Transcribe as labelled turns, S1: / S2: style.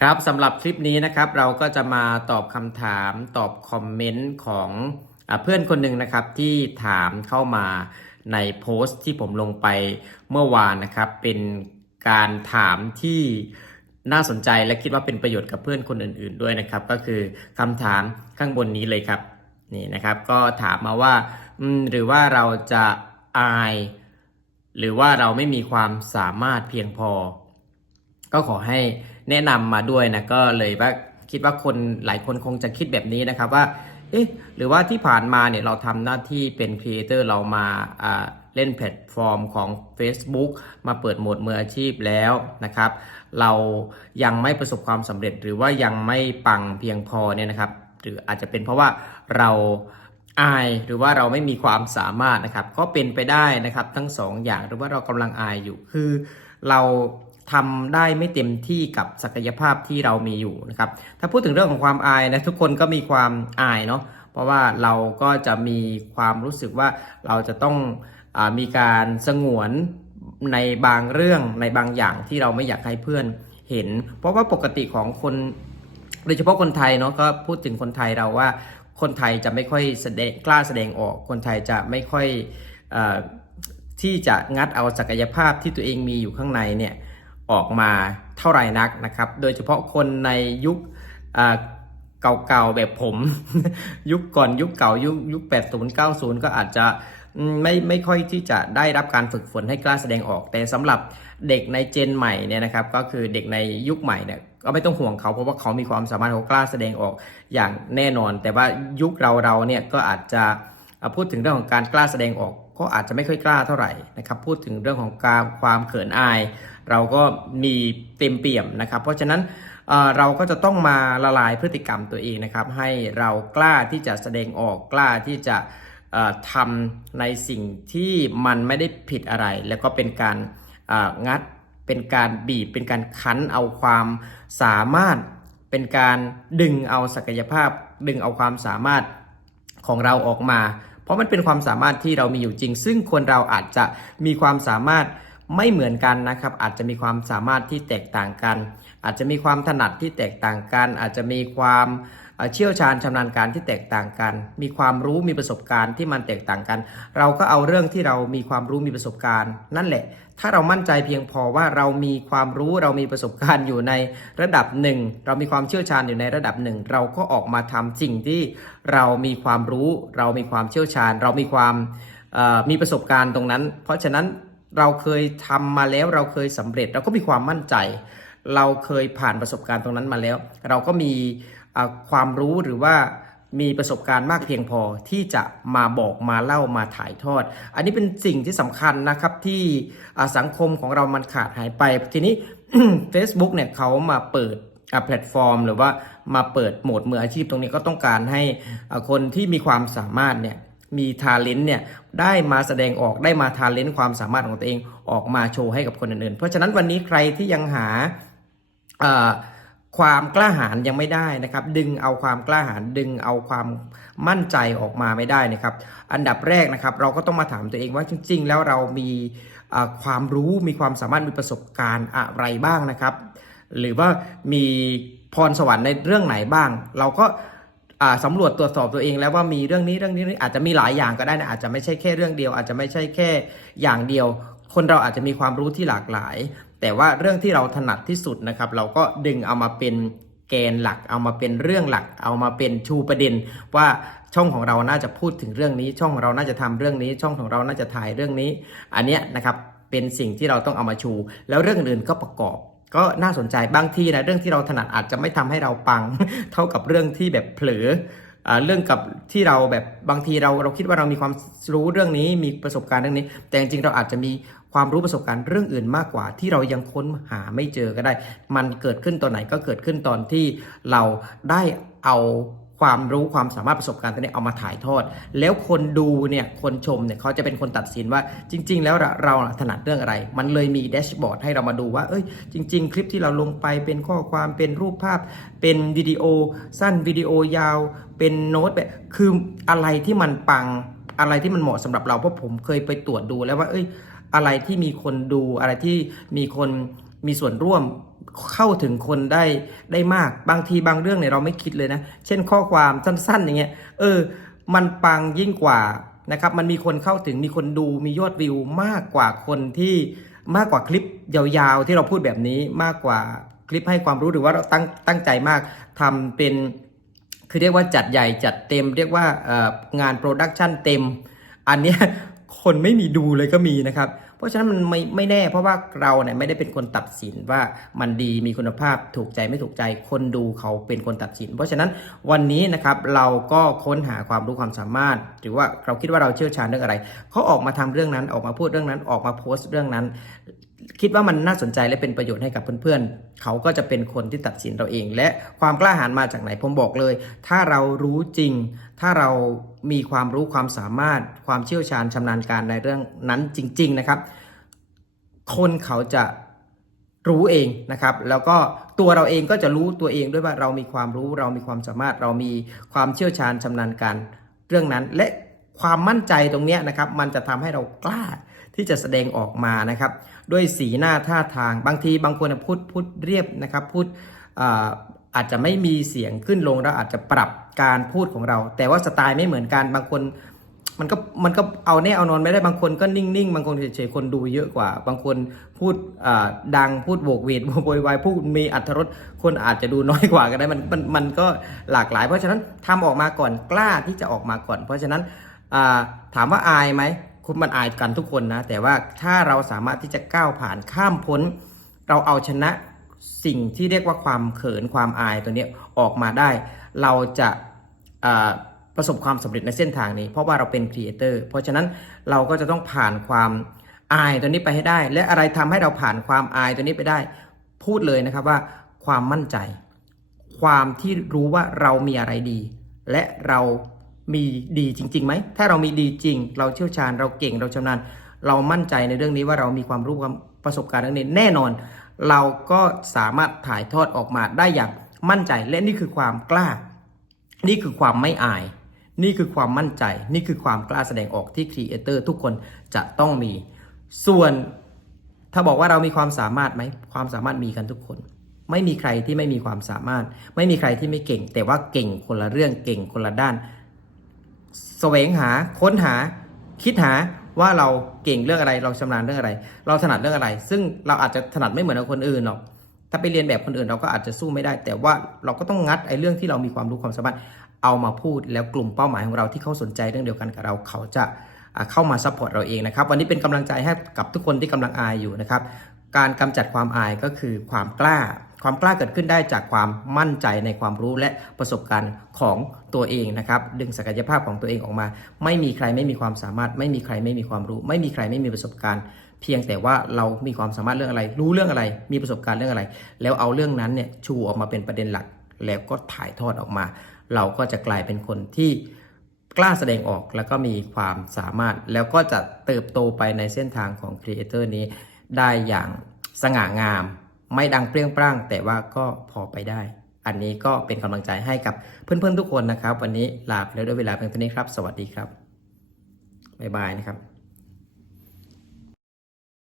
S1: ครับสำหรับคลิปนี้นะครับเราก็จะมาตอบคำถามตอบคอมเมนต์ของอเพื่อนคนหนึ่งนะครับที่ถามเข้ามาในโพสต์ที่ผมลงไปเมื่อวานนะครับ เป็นการถามที่น่าสนใจและคิดว่าเป็นประโยชน์กับเพื่อนคนอื่น ๆด้วยนะครับ ก็คือคำถามข้างบนนี้เลยครับนี่นะครับก็ถามมาว่าหรือว่าเราจะอาย หรือว่าเราไม่มีความสามารถเพียงพอ ก็ขอให้ แนะนำมาด้วยนะก็เลยว่าคิดว่าคนหลายคนคงจะคิดแบบนี้นะครับว่าเอ๊ะหรือว่าที่ผ่านมาเนี่ยเราทำหน้าที่เป็นครีเอเตอร์เรามาเล่นแพลตฟอร์มของ Facebook มาเปิดโหมดมืออาชีพแล้วนะครับ เรายังไม่ประสบความสำเร็จหรือว่ายังไม่ปังเพียงพอเนี่ยนะครับ หรืออาจจะเป็นเพราะว่าเราอายหรือว่าเราไม่มีความสามารถนะครับ ก็เป็นไปได้นะครับทั้งสองอย่างหรือว่าเรากำลังอายอยู่คือเรา ทำได้ไม่เต็มที่กับศักยภาพที่เรามีอยู่นะครับ ถ้าพูดถึงเรื่องของความอายนะทุกคนก็มีความอายเนาะ เพราะว่าเราก็จะมีความรู้สึกว่าเราจะต้องอมีการสงวนในบางเรื่องในบางอย่างที่เราไม่อยากให้เพื่อนเห็น เพราะว่าปกติของคนโดยเฉพาะคนไทยเนาะก็พูดถึงคนไทยเราว่า คนไทยจะไม่ค่อยแสดงกล้าแสดงออก คนไทยจะไม่ค่อยอที่จะงัดเอาศักยภาพที่ตัวเองมีอยู่ข้างในเนี่ย ออกมาเท่าไหร่นักนะครับ โดยเฉพาะคนในยุคเก่าๆแบบผม ยุคก่อนยุคเก่ายุคยุค80 90 ก็อาจจะไม่ไม่ค่อยที่จะได้รับการฝึกฝนให้กล้าแสดงออก แต่สำหรับเด็กในเจนใหม่เนี่ยนะครับ ก็คือเด็กในยุคใหม่เนี่ยก็ไม่ต้องห่วงเขาเพราะว่าเขามีความสามารถเขากล้าแสดงออกอย่างแน่นอน แต่ว่ายุคเราเราเนี่ยก็อาจจะพูดถึงเรื่องของการกล้าแสดงออก ก็อาจจะไม่ค่อยกล้าเท่าไหร่นะครับพูดถึงเรื่องของการความเขินอาย เราก็มีเต็มเปี่ยมนะครับ เพราะฉะนั้นเเราก็จะต้องมาละลายพฤติกรรมตัวเองนะครับ ให้เรากล้าที่จะแสดงออกกล้าที่จะทำในสิ่งที่มันไม่ได้ผิดอะไร แล้วก็เป็นการงัดเป็นการบีบเป็นการคั้นเอาความสามารถ เป็นการดึงเอาศักยภาพ ดึงเอาความสามารถของเราออกมา เพราะมันเป็นความสามารถที่เรามีอยู่จริง ซึ่งคนเราอาจจะมีความสามารถไม่เหมือนกันนะครับ อาจจะมีความสามารถที่แตกต่างกัน อาจจะมีความถนัดที่แตกต่างกัน อาจจะมีความ เชี่ยวชาญชำนาญการที่แตกต่างกัน มีความรู้มีประสบการณ์ที่มันแตกต่างกัน เราก็เอาเรื่องที่เรามีความรู้มีประสบการณ์ นั่นแหละ ถ้าเรามั่นใจเพียงพอว่าเรามีความรู้เรามีประสบการณ์อยู่ในระดับหนึ่งเรามีความเชี่ยวชาญอยู่ในระดับหนึ่งเราก็ออกมาทำสิ่งที่เรามีความรู้ เรามีความเชี่ยวชาญ เรามีความมีประสบการณ์ตรงนั้น เพราะฉะนั้นเราเคยทำมาแล้วเราเคยสำเร็จ เราก็มีความมั่นใจ เราเคยผ่านประสบการณ์ตรงนั้นมาแล้ว เราก็มี ความรู้หรือว่ามีประสบการณ์มากเพียงพอที่จะมาบอกมาเล่ามาถ่ายทอด อันนี้เป็นสิ่งที่สำคัญนะครับที่สังคมของเรามันขาดหายไป ทีนี้ Facebook เนี่ยเขามาเปิดแพลตฟอร์ม หรือว่ามาเปิดโหมดมืออาชีพตรงนี้ก็ต้องการให้คนที่มีความสามารถเนี่ยมีทาเลนต์เนี่ยได้มาแสดงออกได้มาทาเลนต์ความสามารถของตัวเองออกมาโชว์ให้กับคนอื่นๆ เพราะฉะนั้นวันนี้ใครที่ยังหาา ความกล้าหาญยังไม่ได้นะครับ ดึงเอาความกล้าหาญดึงเอาความมั่นใจออกมาไม่ได้นะครับ อันดับแรกนะครับ เราก็ต้องมาถามตัวเองว่าจริง ๆ แล้วเรามีความรู้มีความสามารถมีประสบการณ์อะไรบ้างนะครับ หรือว่ามีพรสวรรค์ในเรื่องไหนบ้าง เราก็อ่าสำรวจตรวจสอบตัวเองแล้วว่ามีเรื่องนี้เรื่องนี้อาจจะมีหลายอย่างก็ได้นะอาจจะไม่ใช่แค่เรื่องเดียว อาจจะไม่ใช่แค่อย่างเดียว คนเราอาจจะมีความรู้ที่หลากหลาย แต่ว่าเรื่องที่เราถนัดที่สุดนะครับ เราก็ดึงเอามาเป็นแกนหลัก เอามาเป็นเรื่องหลัก เอามาเป็นชูประเด็น ว่าช่องของเราน่าจะพูดถึงเรื่องนี้ ช่องของเราน่าจะทำเรื่องนี้ ช่องของเราน่าจะถ่ายเรื่องนี้ อันเนี้ยนะครับเป็นสิ่งที่เราต้องเอามาชู แล้วเรื่องอื่นก็ประกอบ ก็น่าสนใจบางทีนะเรื่องที่เราถนัดอาจจะไม่ทำให้เราปัง เท่ากับเรื่องที่แบบเผลอเรื่องกับที่เราแบบบางทีเราเราคิดว่าเรามีความรู้เรื่องนี้มีประสบการณ์เรื่องนี้ แต่จริงๆเราอาจจะมี ความรู้ประสบการณ์เรื่องอื่นมากกว่า ที่เรายังค้นหาไม่เจอก็ได้ มันเกิดขึ้นตอนไหนก็เกิดขึ้นตอนที่เราได้เอาความรู้ความสามารถประสบการณ์ตัวนี้เอามาถ่ายทอด แล้วคนดูเนี่ยคนชมเนี่ยเขาจะเป็นคนตัดสินว่าจริง ๆ แล้วเราถนัดเรื่องอะไร มันเลยมีแดชบอร์ดให้เรามาดูว่าเอ้ยจริง ๆ คลิปที่เราลงไปเป็นข้อความเป็นรูปภาพ เป็นวิดีโอสั้นวิดีโอยาว เป็นโน้ตแบบคืออะไรที่มันปังอะไรที่มันเหมาะสำหรับเราเพราะผมเคยไปตรวจดูแล้วว่าเอ้ย อะไรที่มีคนดูอะไรที่มีคนมีส่วนร่วมเข้าถึงคนได้ได้มากบางทีบางเรื่องเนี่ยเราไม่คิดเลยนะ เช่นข้อความสั้น ๆ อย่างเงี้ยเออ มันปังยิ่งกว่านะครับมันมีคนเข้าถึงมีคนดูมียอดวิวมากกว่าคนที่มากกว่าคลิปยาวๆ ที่เราพูดแบบนี้มากกว่าคลิปให้ความรู้หรือว่าเราตั้งตั้งใจมากทำเป็นคือเรียกว่าจัดใหญ่จัดเต็ม เรียกว่างานโปรดักชันเต็ม อันนี้ คนไม่มีดูเลยก็มีนะครับ เพราะฉะนั้นมันไม่ไม่แน่ เพราะว่าเราเนี่ยไม่ได้เป็นคนตัดสินว่ามันดีมีคุณภาพถูกใจไม่ถูกใจ คนดูเขาเป็นคนตัดสิน เพราะฉะนั้นวันนี้นะครับเราก็ค้นหาความรู้ความสามารถ หรือว่าเราคิดว่าเราเชี่ยวชาญเรื่องอะไรเขาออกมาทำเรื่องนั้นออกมาพูดเรื่องนั้นออกมาโพสต์เรื่องนั้นคิดว่ามันน่าสนใจและเป็นประโยชน์ให้กับเพื่อนๆ เขาก็จะเป็นคนที่ตัดสินเราเอง และความกล้าหาญมาจากไหนผมบอกเลย ถ้าเรารู้จริง ถ้าเรามีความรู้ความสามารถ ความเชี่ยวชาญชำนาญการในเรื่องนั้นจริง ๆนะครับ คนเขาจะรู้เองนะครับ แล้วก็ตัวเราเองก็จะรู้ตัวเองด้วยว่าเรามีความรู้ เรามีความสามารถ เรามีความเชี่ยวชาญชำนาญการเรื่องนั้น และความมั่นใจตรงนี้นะครับ มันจะทำให้เรากล้า ที่จะแสดงออกมานะครับ ด้วยสีหน้าท่าทางบางทีบางคนพูดพูดเรียบนะครับ พูดอาจจะไม่มีเสียงขึ้นลงแล้วอาจจะปรับการพูดของเรา แต่ว่าสไตล์ไม่เหมือนกันบางคนมันก็มันก็เอาแน่เอานอนไม่ได้บางคนก็นิ่งๆ บางคนเฉยๆคนดูเยอะกว่า บางคนพูดดังพูดโบกเวทโวยวายพูดมีอัธรสคนอาจจะดูน้อยกว่าก็ได้มันมันมันก็หลากหลาย เพราะฉะนั้นทำออกมาก่อนกล้าที่จะออกมาก่อน เพราะฉะนั้นถามว่าอายไหม คุณมันอายกันทุกคนนะ แต่ว่าถ้าเราสามารถที่จะก้าวผ่านข้ามพ้น เราเอาชนะสิ่งที่เรียกว่าความเขินความอายตัวนี้ออกมาได้ เราจะประสบความสำเร็จในเส้นทางนี้ เพราะว่าเราเป็นครีเอเตอร์เพราะฉะนั้นเราก็จะต้องผ่านความอายตัวนี้ไปให้ได้ และอะไรทำให้เราผ่านความอายตัวนี้ไปได้ พูดเลยนะครับว่าความมั่นใจ ความที่รู้ว่าเรามีอะไรดี และเรา มีดีจริงๆไหม ถ้าเรามีดีจริง เราเชี่ยวชาญ เราเก่ง เราชำนาญ เรามั่นใจในเรื่องนี้ว่าเรามีความรู้ความประสบการณ์เรื่องนี้แน่นอน เราก็สามารถถ่ายทอดออกมาได้อย่างมั่นใจ และนี่คือความกล้า นี่คือความไม่อาย นี่คือความมั่นใจ นี่คือความกล้าแสดงออกที่ครีเอเตอร์ทุกคนจะต้องมี ส่วนถ้าบอกว่าเรามีความสามารถไหม ความสามารถมีกันทุกคนไม่มีใครที่ไม่มีความสามารถ ไม่มีใครที่ไม่เก่ง แต่ว่าเก่งคนละเรื่องเก่งคนละด้าน แสวงหาค้นหาคิดหาว่าเราเก่งเรื่องอะไรเราชำนาญเรื่องอะไร เราถนัดเรื่องอะไร ซึ่งเราอาจจะถนัดไม่เหมือนคนอื่นหรอกถ้าไปเรียนแบบคนอื่นเราก็อาจจะสู้ไม่ได้ แต่ว่าเราก็ต้องงัดไอ้เรื่องที่เรามีความรู้ความสามารถเอามาพูดแล้วกลุ่มเป้าหมายของเราที่เขาสนใจเรื่องเดียวกันกับเราเขาจะเข้ามาซัพพอร์ตเราเองนะครับวันนี้เป็นกำลังใจให้กับทุกคนที่กำลังอายอยู่นะครับการกำจัดความอายก็คือความกล้า ความกล้าเกิดขึ้นได้จากความมั่นใจในความรู้และประสบการณ์ของตัวเองนะครับ ดึงศักยภาพของตัวเองออกมา ไม่มีใครไม่มีความสามารถ ไม่มีใครไม่มีความรู้ ไม่มีใครไม่มีประสบการณ์ เพียงแต่ว่าเรามีความสามารถเรื่องอะไร รู้เรื่องอะไร มีประสบการณ์เรื่องอะไร แล้วเอาเรื่องนั้นเนี่ยชูออกมาเป็นประเด็นหลัก แล้วก็ถ่ายทอดออกมา เราก็จะกลายเป็นคนที่กล้าแสดงออกแล้วก็มีความสามารถ แล้วก็จะเติบโตไปในเส้นทางของครีเอเตอร์นี้ได้อย่างสง่างาม ไม่ดังเปรี้ยงปร้าง แต่ว่าก็พอไปได้ อันนี้ก็เป็นกำลังใจให้กับเพื่อนๆทุกคนนะครับ วันนี้ลาไปแล้วด้วยเวลาเพียงเท่านี้ครับ สวัสดีครับบ๊ายบายนะครับ